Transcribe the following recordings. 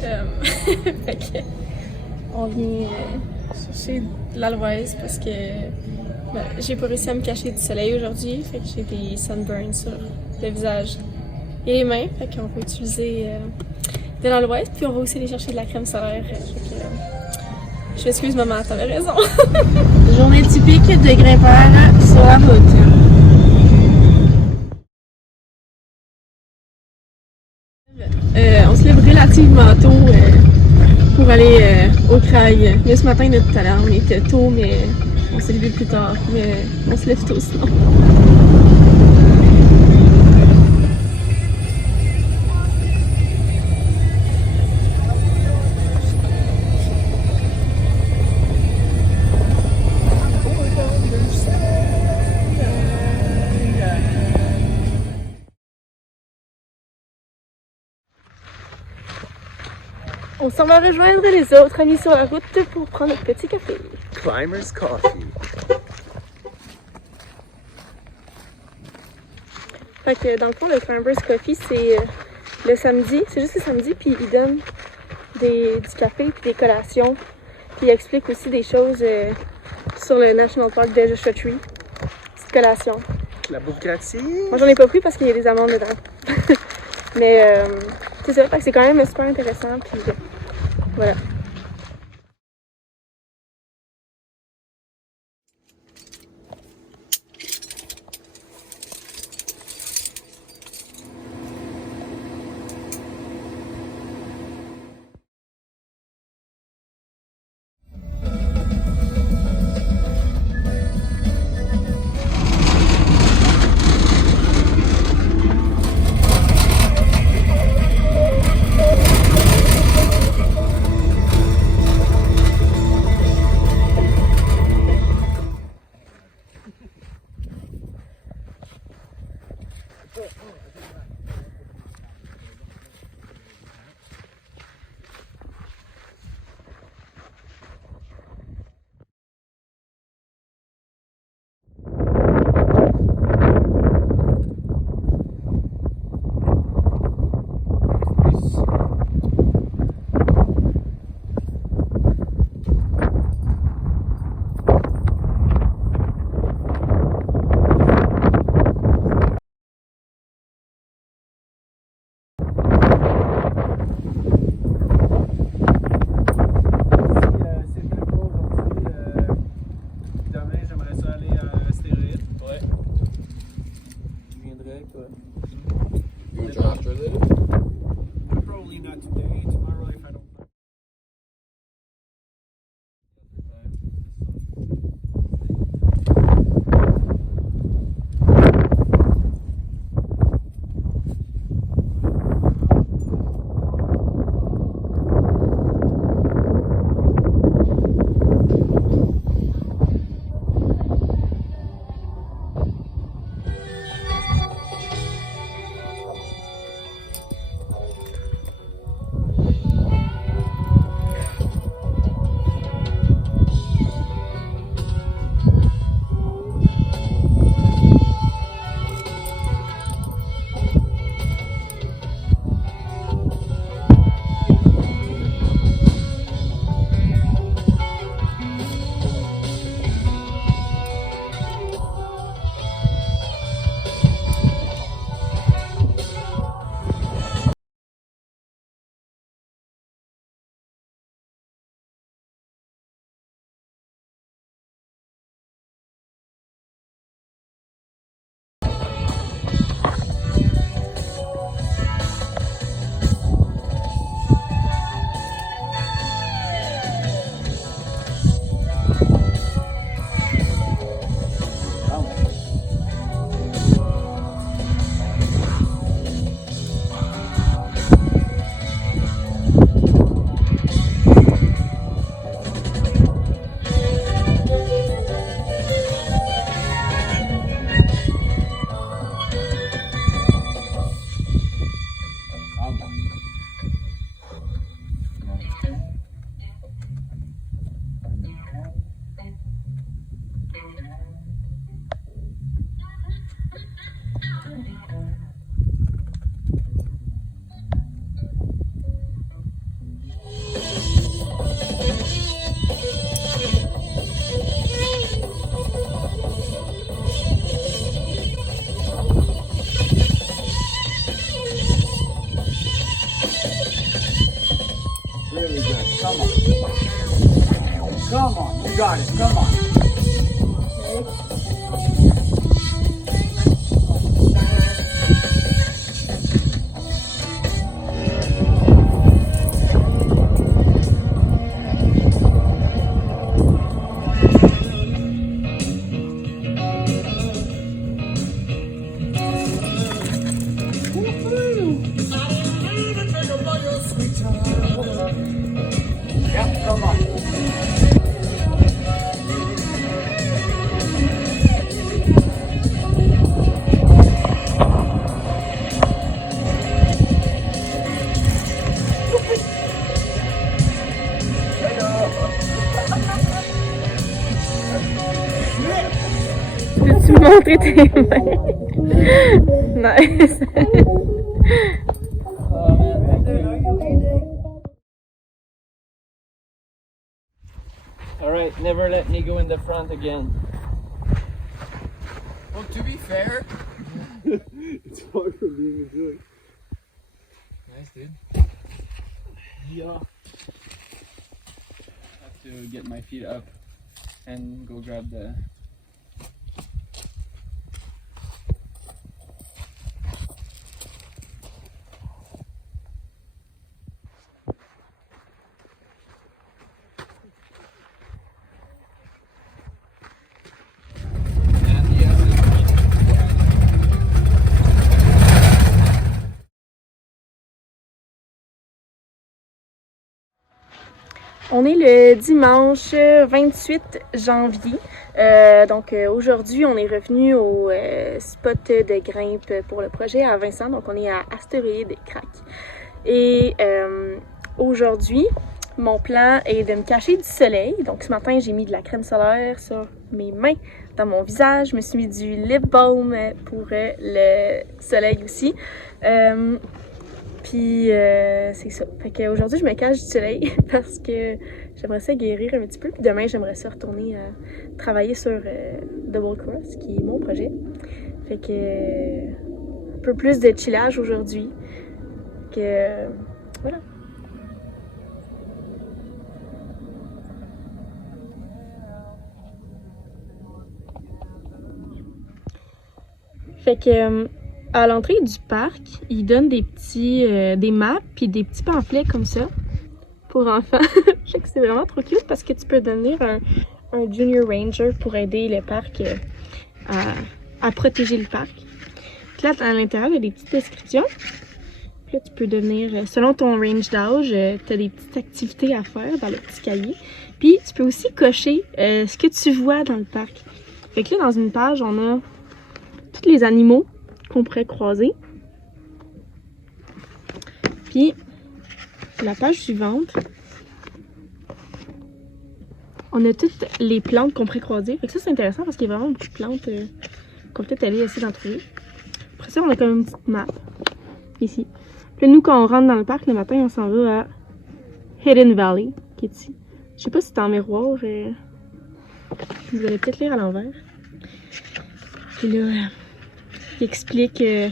Fait que on vient chercher de l'aloès parce que j'ai pas réussi à me cacher du soleil aujourd'hui. Fait que j'ai des sunburns sur le visage et les mains. Fait qu'on peut utiliser de l'aloès. Puis on va aussi aller chercher de la crème solaire. Fait que, je m'excuse maman, t'avais raison. Journée typique de grimpeur sur la route. On se lève relativement tôt pour aller au Kraï. Mais ce matin, de tout à l'heure, on était tôt, mais on s'est levé plus tard. Mais on se lève tôt sinon. On s'en va rejoindre les autres amis sur la route pour prendre notre petit café. Climber's Coffee. Fait que dans le fond, le Climber's Coffee, c'est le samedi. C'est juste le samedi, puis ils donnent du café puis des collations. Puis ils expliquent aussi des choses sur le National Park de Joshua Tree. Petite collation. La bouffe gratis. Moi, j'en ai pas pris parce qu'il y a des amandes dedans. Mais c'est ça, fait que c'est quand même super intéressant. Puis voilà. Really good. Come on. Come on. You got it. Come on. Yep, come on. Peux-tu me montrer tes mains? Nice. All right, never let me go in the front again. Well, to be fair, It's far from being a joy. nice dude. Yeah. Have to get my feet up and go grab the. On est le dimanche 28 janvier. Aujourd'hui, on est revenu au spot de grimpe pour le projet à Vincent. Donc, on est à Astéroïde Crac. Et aujourd'hui, mon plan est de me cacher du soleil. Donc, ce matin, j'ai mis de la crème solaire sur mes mains, dans mon visage. Je me suis mis du lip balm pour le soleil aussi. Puis c'est ça. Fait qu'aujourd'hui, je me cache du soleil parce que j'aimerais ça guérir un petit peu. Puis demain, j'aimerais ça retourner travailler sur Double Cross, qui est mon projet. Fait que un peu plus de chillage aujourd'hui. Que voilà. Fait que à l'entrée du parc, ils donnent des petits des maps puis des petits pamphlets comme ça pour enfants. Je sais que c'est vraiment trop cute parce que tu peux devenir un junior ranger pour aider le parc à protéger le parc. Puis là, à l'intérieur, il y a des petites descriptions. Puis là, tu peux devenir, selon ton range d'âge, tu as des petites activités à faire dans le petit cahier. Puis tu peux aussi cocher ce que tu vois dans le parc. Fait que là, dans une page, on a tous les animaux qu'on pourrait croiser. Puis, la page suivante, on a toutes les plantes qu'on pourrait croiser. Fait que ça, c'est intéressant parce qu'il y a vraiment beaucoup de plantes qu'on peut peut-être aller essayer d'en trouver. Après ça, on a comme une petite map, ici. Puis là, nous, quand on rentre dans le parc le matin, on s'en va à Hidden Valley, qui est ici. Je sais pas si c'est en miroir. Vous allez peut-être lire à l'envers. Puis là, il explique des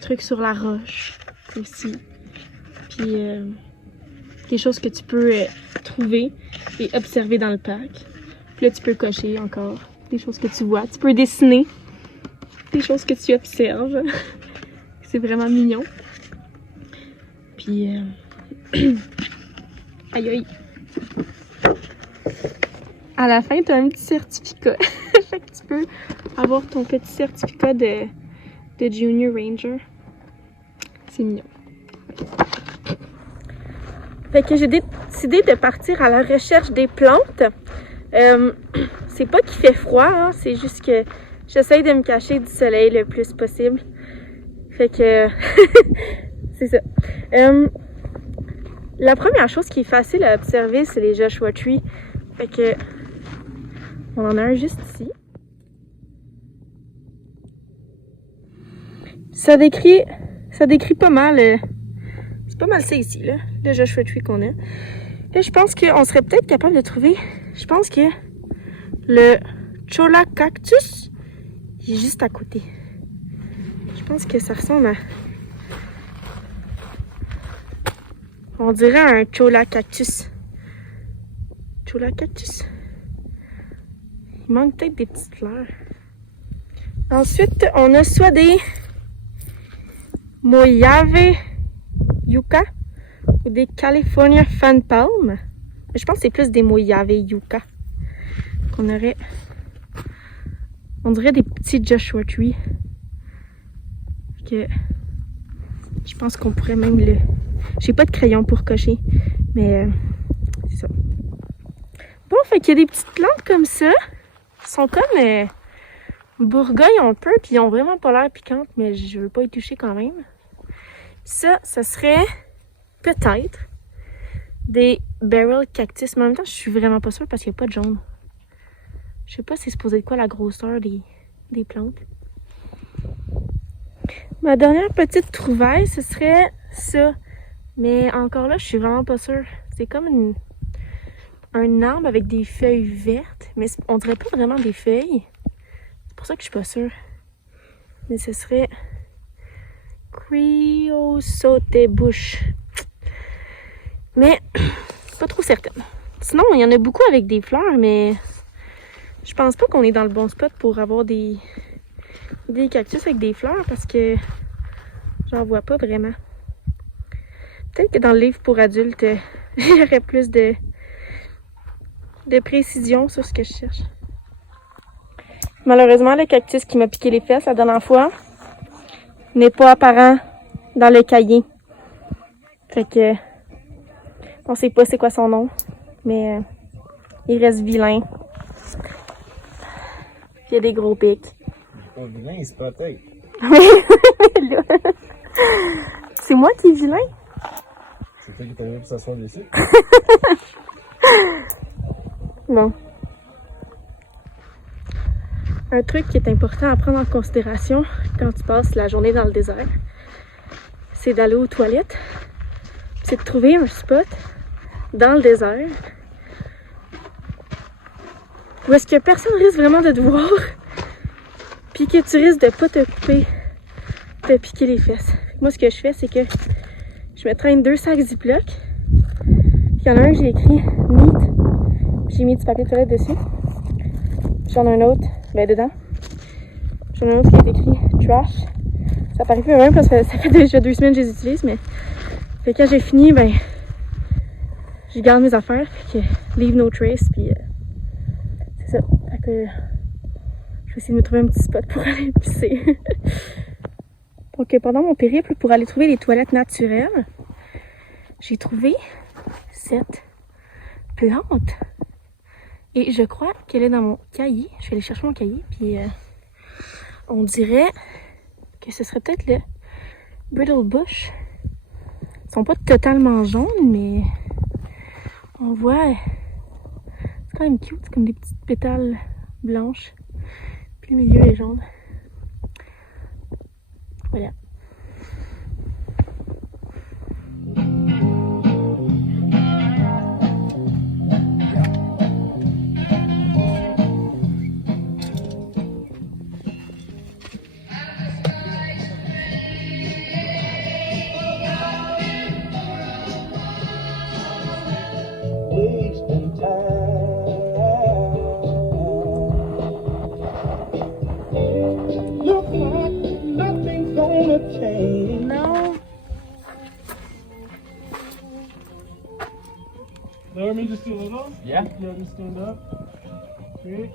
trucs sur la roche aussi. Puis des choses que tu peux trouver et observer dans le parc. Puis là, tu peux cocher encore des choses que tu vois. Tu peux dessiner des choses que tu observes. C'est vraiment mignon. Puis aïe aïe. À la fin, tu as un petit certificat. Fait que tu peux avoir ton petit certificat de Junior Ranger. C'est mignon. Fait que j'ai décidé de partir à la recherche des plantes. C'est pas qu'il fait froid, hein, c'est juste que j'essaye de me cacher du soleil le plus possible. Fait que c'est ça. La première chose qui est facile à observer, c'est les Joshua Tree. Fait que on en a un juste ici. Ça décrit pas mal. C'est pas mal ça ici, là, le Joshua Tree qu'on a. Là, je pense qu'on serait peut-être capable de trouver. Je pense que le Cholla Cactus, il est juste à côté. Je pense que ça ressemble à. On dirait un cholla cactus. Cholla cactus. Il manque peut-être des petites fleurs. Ensuite, on a soit des Mojave Yucca ou des California Fan Palm. Je pense que c'est plus des Mojave Yucca qu'on aurait. On dirait des petits Joshua Tree. Que je pense qu'on pourrait même le. J'ai pas de crayon pour cocher, mais c'est ça. Bon, fait qu'il y a des petites plantes comme ça. Ils sont comme bourgogne un peu, puis ils ont vraiment pas l'air piquantes, mais je veux pas y toucher quand même. Ça serait peut-être des barrel cactus, mais en même temps, je suis vraiment pas sûre parce qu'il n'y a pas de jaune. Je sais pas c'est supposé de quoi la grosseur des plantes. Ma dernière petite trouvaille, ce serait ça. Mais encore là, je suis vraiment pas sûre. C'est comme un arbre avec des feuilles vertes, mais on dirait pas vraiment des feuilles. C'est pour ça que je suis pas sûre. Mais ce serait Creosote bush. Mais pas trop certaine. Sinon, il y en a beaucoup avec des fleurs, mais je pense pas qu'on est dans le bon spot pour avoir des cactus avec des fleurs parce que j'en vois pas vraiment. Peut-être que dans le livre pour adultes, il y aurait plus de précision sur ce que je cherche. Malheureusement, le cactus qui m'a piqué les fesses la dernière fois n'est pas apparent dans le cahier. Fait que on sait pas c'est quoi son nom, mais il reste vilain. Puis il y a des gros pics. Oh, vilain, il se protège. C'est moi qui est vilain? C'est toi qui t'as venu pour s'asseoir ici? Non. Un truc qui est important à prendre en considération quand tu passes la journée dans le désert, c'est d'aller aux toilettes. C'est de trouver un spot dans le désert où est-ce que personne risque vraiment de te voir puis que tu risques de pas te piquer les fesses. Moi, ce que je fais, c'est que je me traîne 2 sacs Ziploc. Il y en a un, j'ai écrit Meat. J'ai mis du papier de toilette dessus. J'en ai un autre, dedans. J'en ai un autre qui est écrit Trash. Ça paraît plus même parce que ça fait déjà 2 semaines que je les utilise, mais fait que quand j'ai fini, je garde mes affaires. Fait que leave no trace, puis c'est ça. Fait que je vais essayer de me trouver un petit spot pour aller pisser. Donc pendant mon périple pour aller trouver les toilettes naturelles, j'ai trouvé cette plante. Et je crois qu'elle est dans mon cahier. Je vais aller chercher mon cahier, puis on dirait que ce serait peut-être le brittle bush. Ils sont pas totalement jaunes, mais on voit, c'est quand même cute, c'est comme des petites pétales blanches. Puis le milieu est jaune. Voilà. Let me just do a little? Yeah. Yeah, just stand up. Okay.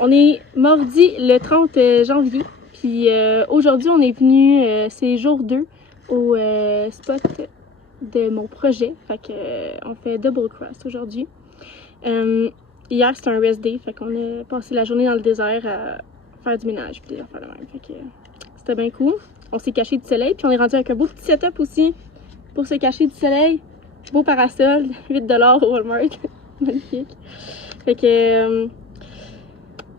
On est mardi le 30 janvier. Puis aujourd'hui, on est venu, c'est jour 2 au spot de mon projet. Fait que on fait double cross aujourd'hui. Hier, c'était un rest day. Fait qu'on a passé la journée dans le désert à faire du ménage puis des affaires de même. Fait que c'était bien cool. On s'est caché du soleil. Puis on est rendu avec un beau petit setup aussi pour se cacher du soleil. Beau parasol, 8$ au Walmart. Magnifique. Fait que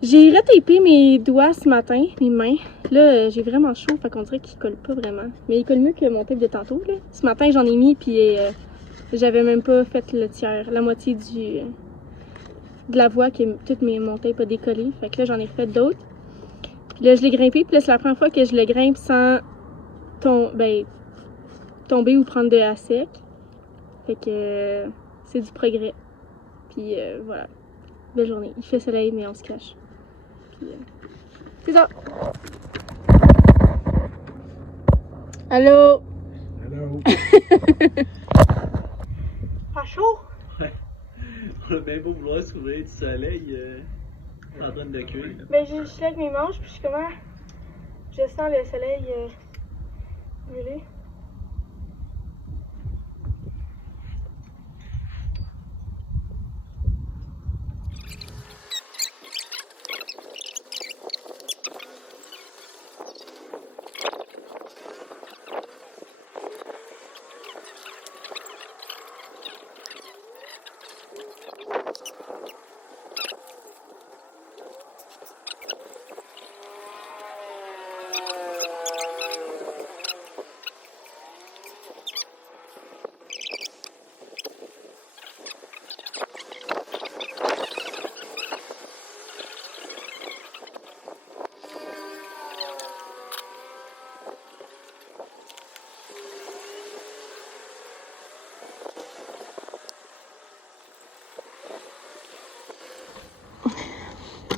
j'ai retapé mes doigts ce matin, mes mains. Là, j'ai vraiment chaud, fait qu'on dirait qu'ils collent pas vraiment. Mais ils collent mieux que mon tape de tantôt, là. Ce matin, j'en ai mis, puis j'avais même pas fait le tiers, la moitié de la voie que mon tape a décollé. Fait que là, j'en ai fait d'autres. Puis là, je l'ai grimpé, puis là, c'est la première fois que je le grimpe sans tomber ou prendre de à sec. Fait que c'est du progrès. Puis voilà. Belle journée. Il fait soleil, mais on se cache. Puis c'est ça! Allô? Hello. Pas chaud? On a bien beau vouloir se couvrir du soleil, en train de cuire. Ben, je suis avec mes manches, puis je suis comment? Je sens le soleil brûler.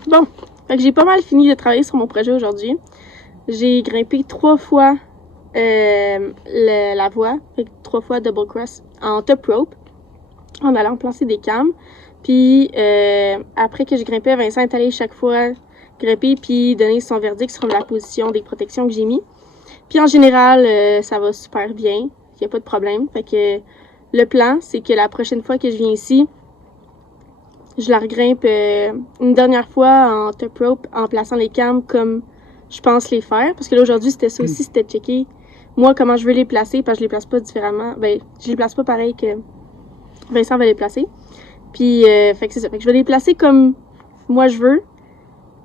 Bon, fait que j'ai pas mal fini de travailler sur mon projet aujourd'hui. J'ai grimpé 3 fois la voie, fait que 3 fois double cross en top rope, en allant placer des cams. Puis après que j'ai grimpé, Vincent est allé chaque fois grimper puis donner son verdict sur la position des protections que j'ai mis. Puis en général, ça va super bien, il y a pas de problème. Fait que le plan, c'est que la prochaine fois que je viens ici, je la regrimpe une dernière fois en top rope en plaçant les cams comme je pense les faire. Parce que là, aujourd'hui, c'était ça aussi, c'était de checker moi comment je veux les placer parce que je les place pas différemment. Ben, je les place pas pareil que Vincent va les placer. Puis, fait que c'est ça. Fait que je vais les placer comme moi je veux.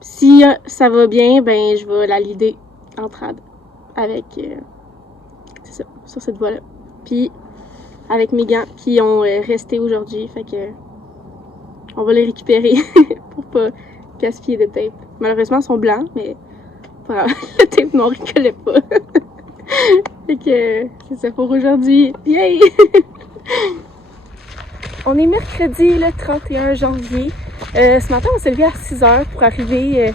Si ça va bien, ben, je vais la leader en trad avec, c'est ça, sur cette voie-là. Puis, avec mes gants qui ont resté aujourd'hui. Fait que on va les récupérer pour pas gaspiller de tape. Malheureusement, ils sont blancs, mais voilà, le tape noir, il collait pas. Fait que c'est ça pour aujourd'hui. Yay! On est mercredi, le 31 janvier. Ce matin, on s'est levé à 6h pour arriver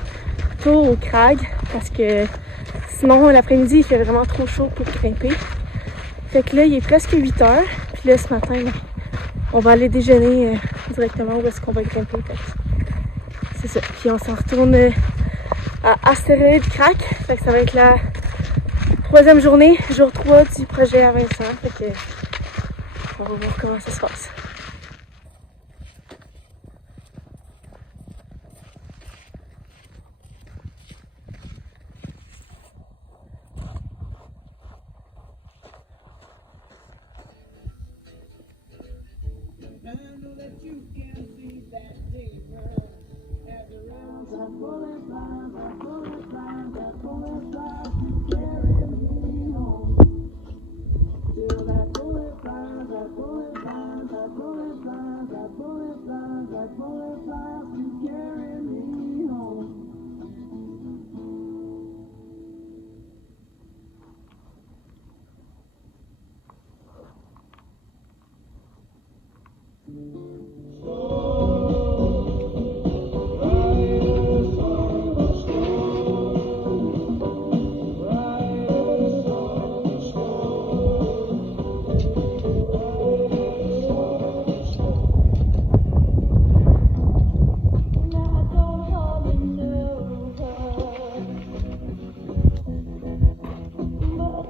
tôt au Crag parce que sinon, l'après-midi, il fait vraiment trop chaud pour grimper. Fait que là, il est presque 8h. Puis là, ce matin, on va aller déjeuner directement où est-ce qu'on va grimper. C'est ça. Puis on s'en retourne à Astéroïde Crack. Fait que ça va être la 3e journée, jour 3 du projet à Vincent. Fait que on va voir comment ça se passe.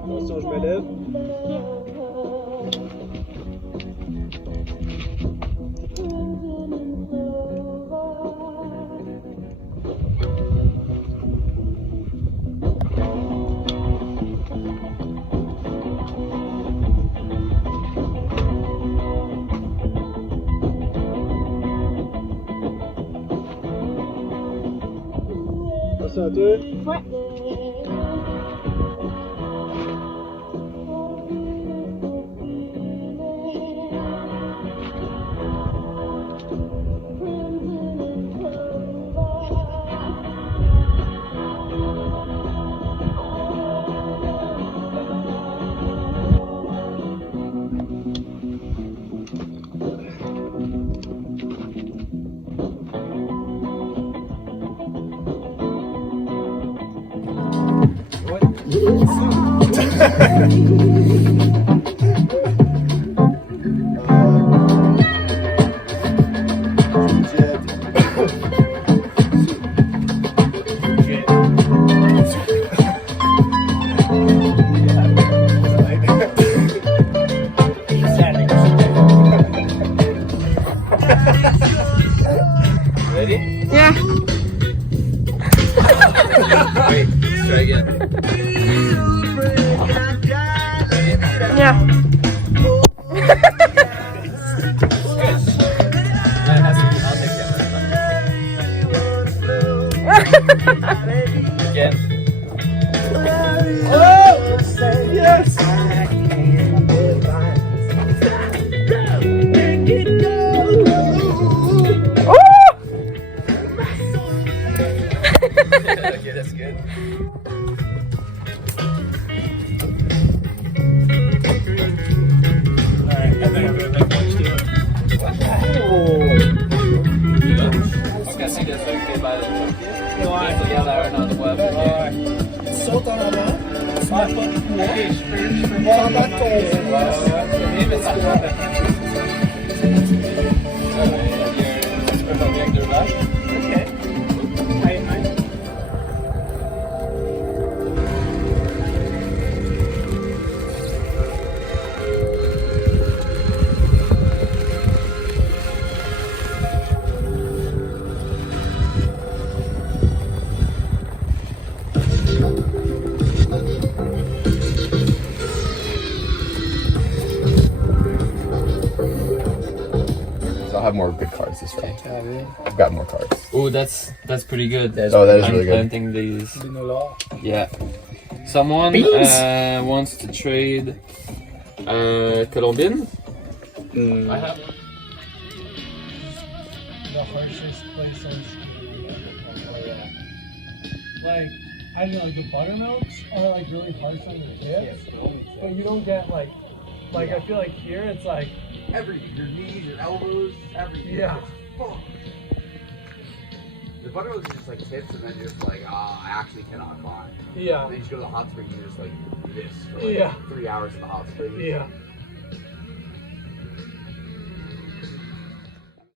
Attention, je me lève. Attention à toi. Ouais. Ready? Yeah. Wait, try again. Yeah. I'll take that. Again. Okay, that's good. Alright, I think I'm gonna make lunch too. Je pense que de ceux qui débattent. Tu regardes la un dans le web. Saute en avant, tu mets pas de poids, je peux voir en bas de ton C'est bien, mais ça prend tu peux faire bien avec deux vaches. Ok. Hey, man. I'll have more good cards this round. I've got more cards. Oh, that's pretty good. Oh, that is I'm really good. planting these. Yeah. Someone wants to trade Colombian. I have. The harshest places. Like, I don't know, like the buttermilks are like really harsh on the tips, but you don't get like I feel like here it's like, Your knees, your elbows, everything. yeah. The buttermilk is just like tips, and then you're just like, I actually cannot climb. Yeah. And then you go to the hot spring, and you're just like this for like Yeah. 3 hours in the hot spring. Yeah.